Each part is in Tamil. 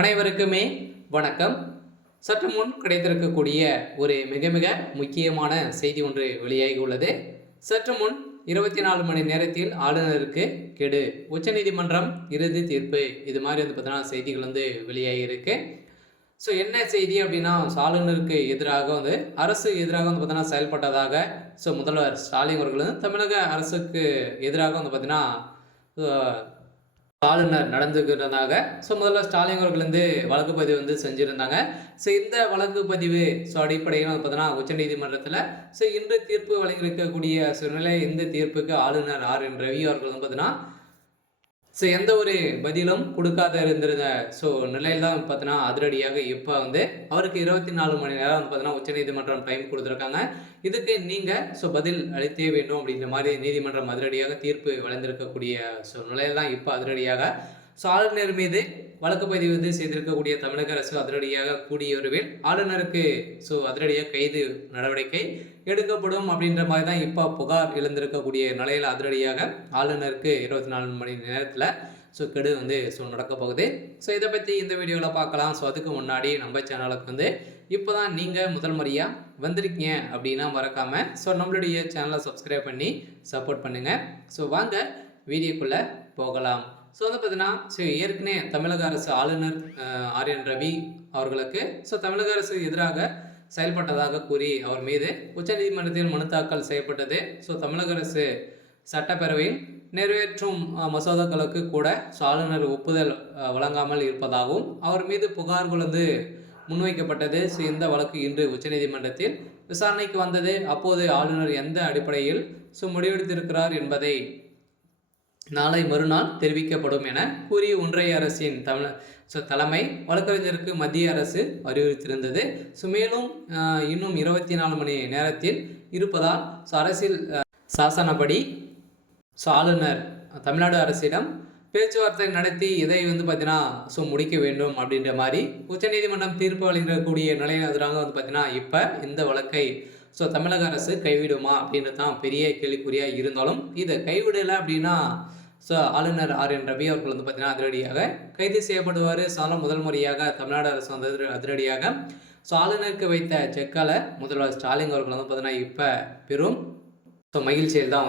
அனைவருக்குமே வணக்கம். சற்று முன் கிடைத்திருக்கக்கூடிய ஒரு மிக மிக முக்கியமான செய்தி ஒன்று வெளியாகி உள்ளது. சற்று முன் 24 மணி நேரத்தில் ஆளுநருக்கு கெடு, உச்சநீதிமன்றம் இறுதி தீர்ப்பு, இது மாதிரி பார்த்தீங்கன்னா செய்திகள் வெளியாகி இருக்கு. ஸோ என்ன செய்தி அப்படின்னா, ஆளுநருக்கு எதிராக அரசு எதிராக பார்த்தீங்கன்னா செயல்பட்டதாக முதல்வர் ஸ்டாலின் அவர்கள் தமிழக அரசுக்கு எதிராக பார்த்தீங்கன்னா ஆளுநர் நடந்துக்கிறதாக முதல்ல ஸ்டாலின் அவர்கள் வழக்கு பதிவு செஞ்சுருந்தாங்க. இந்த வழக்கு பதிவு அடிப்படையில் பார்த்தீங்கன்னா உச்சநீதிமன்றத்தில் இன்று தீர்ப்பு வழங்கியிருக்கக்கூடிய சூழ்நிலை. இந்த தீர்ப்புக்கு ஆளுநர் ரவி அவர்கள் பார்த்தீங்கன்னா எந்த ஒரு பதிலும் கொடுக்காத இருந்திருந்த நிலையில் தான் பார்த்தீங்கன்னா அதிரடியாக இப்போ அவருக்கு 24 மணி நேரம் பார்த்தீங்கன்னா உச்சநீதிமன்றம் டைம் கொடுத்துருக்காங்க. இதுக்கு நீங்கள் பதில் அளித்தே வேண்டும் அப்படின்ற மாதிரி நீதிமன்றம் அதிரடியாக தீர்ப்பு வழங்கியிருக்கக்கூடிய நிலையில் தான் இப்போ அதிரடியாக ஆளுநர் மீது வழக்கு பதிவு செய்திருக்கக்கூடிய தமிழக அரசு அதிரடியாக கூடிய விரைவில் ஆளுநருக்கு அதிரடியாக கைது நடவடிக்கை எடுக்கப்படும் அப்படின்ற மாதிரி தான் இப்போ புகார் எழுந்திருக்கக்கூடிய நிலையில் அதிரடியாக ஆளுநருக்கு 24 மணி நேரத்தில் கெடு நடக்க போகுது. இதை பற்றி இந்த வீடியோவில் பார்க்கலாம். அதுக்கு முன்னாடி நம்ம சேனலுக்கு இப்போ தான் நீங்கள் முதல் முறையாக வந்திருக்கீங்க அப்படின்னா மறக்காமல் நம்மளுடைய சேனலை சப்ஸ்கிரைப் பண்ணி சப்போர்ட் பண்ணுங்கள். வாங்க வீடியோக்குள்ளே போகலாம். பார்த்தீங்கன்னா ஏற்கனவே தமிழக அரசு ஆளுநர் ரவி அவர்களுக்கு தமிழக அரசு எதிராக செயல்பட்டதாக கூறி அவர் மீது உச்சநீதிமன்றத்தில் மனு தாக்கல் செய்யப்பட்டது. தமிழக அரசு சட்டப்பேரவையில் நிறைவேற்றும் மசோதாக்களுக்கு கூட ஆளுநர் ஒப்புதல் வழங்காமல் இருப்பதாகவும் அவர் மீது புகார்கள் முன்வைக்கப்பட்டது. இந்த வழக்கு இன்று உச்சநீதிமன்றத்தில் விசாரணைக்கு வந்தது. அப்போது ஆளுநர் எந்த அடிப்படையில் முடிவெடுத்திருக்கிறார் என்பதை நாளை மறுநாள் தெரிவிக்கப்படும் என கூறிய ஒன்றிய அரசின் தலைமை வழக்கறிஞருக்கு மத்திய அரசு அறிவுறுத்தியிருந்தது. மேலும் இன்னும் 24 மணி நேரத்தில் இருப்பதால் அரசியல் சாசனப்படி ஆளுநர் தமிழ்நாடு அரசிடம் பேச்சுவார்த்தை நடத்தி இதை பார்த்தீங்கன்னா முடிக்க வேண்டும் அப்படின்ற மாதிரி உச்சநீதிமன்றம் தீர்ப்பு வழங்கக்கூடிய நிலையில் எதிராக பார்த்தீங்கன்னா இப்போ இந்த வழக்கை தமிழக அரசு கைவிடுமா அப்படின்றது தான் பெரிய கேள்விக்குறியாக இருந்தாலும் இதை கைவிடலை அப்படின்னா ஆளுநர் ரவி அவர்கள் பார்த்தீங்கன்னா அதிரடியாக கைது செய்யப்படுவார். முதல் முறையாக தமிழ்நாடு அரசு அதிரடியாக ஆளுநருக்கு வைத்த செக்கால முதல்வர் ஸ்டாலின் அவர்கள் பார்த்தீங்கன்னா இப்போ பெரும் மகிழ்ச்சியில் தான்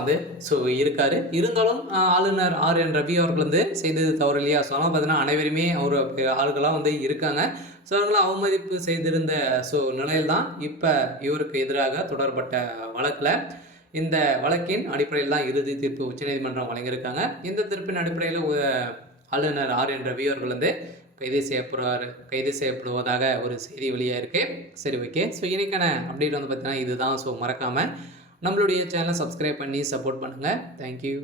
இருக்காரு. இருந்தாலும் ஆளுநர் ரவி அவர்கள் செய்தது தவறு இல்லையா? பார்த்தீங்கன்னா அனைவருமே அவர் ஆளுகளாக இருக்காங்க. அவர்களை அவமதிப்பு செய்திருந்த நிலையில் தான் இப்போ இவருக்கு எதிராக தொடரப்பட்ட வழக்கில் இந்த வழக்கின் அடிப்படையில் தான் இறுதி தீர்ப்பு உச்சநீதிமன்றம் வழங்கியிருக்காங்க. இந்த தீர்ப்பின் அடிப்படையில் ஆளுநர் ரவி அவர்கள் கைது செய்யப்படுவதாக ஒரு செய்தி வெளியாக இருக்குது. சரி, ஓகே. இன்னைக்கான அப்டேட் பார்த்தீங்கன்னா இதுதான். மறக்காமல் நம்மளுடைய சேனலை சப்ஸ்கிரைப் பண்ணி சப்போர்ட் பண்ணுங்கள். தேங்க்யூ.